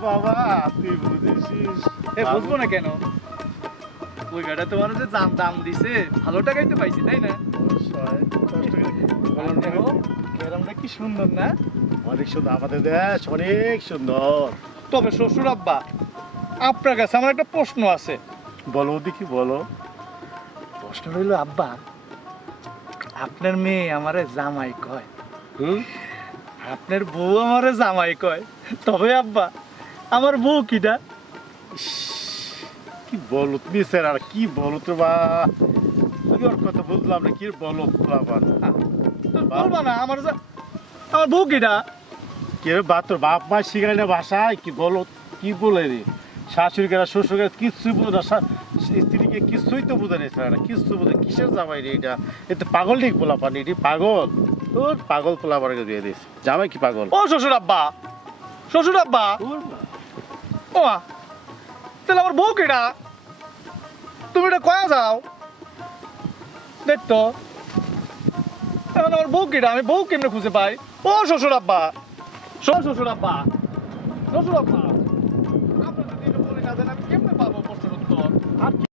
বুঝেছিস। এ বুঝব না কেন? ওই গাড়িটা তোমার যে দাম দাম দিছে। ভালো টাকাই তো পাইছি তাই না? ক্যারামটা কি সুন্দর না? অনেক সুন্দর আমাদের দেশ অনেক সুন্দর। তবে শ্বশুর আব্বা আপনার কাছে আমার একটা প্রশ্ন আছে। বলো দেখি বলো। প্রশ্ন রইল আব্বা আপনার মেয়ে আমারে জামাই কয়। হুম? আপনার বউ আমারে জামাই কয়। তবে আব্বা আমার বউ কিটা? কি বলো তুমি স্যার আর কি বলো তো বা? আমি ওর কথা বুঝলাম না কি বলো তো আবার তো বলবা না আমার যা- আমার বউ কিটা? কে বা তোর বাপ মা শিখায় না ভাষায় কি বলো কি বলে রে? শাশুড়ি কেনা শ্বশুর কেনা কিচ্ছুই বোঝে না স্ত্রীকে কিছুই তো বোঝে না স্যার কিচ্ছু বোঝে কিসের জামাই রে এটা? এ তো পাগল ঠিক বলা পানি এটি পাগল। তোর পাগল পোলা বারকে দিয়ে দিস জামাই কি পাগল? ও শ্বশুর আব্বা শ্বশুর আব্বা। ও তাহলে আমার বউ কিটা তুমি এটা কয়া যাও। দেখতো, এখন আমার বউ কিটা আমি বউ কেমনে খুঁজে পাই? ও শ্বশুর আব্বা শ্বশুর আব্বা শ্বশুর আব্বা। আপনি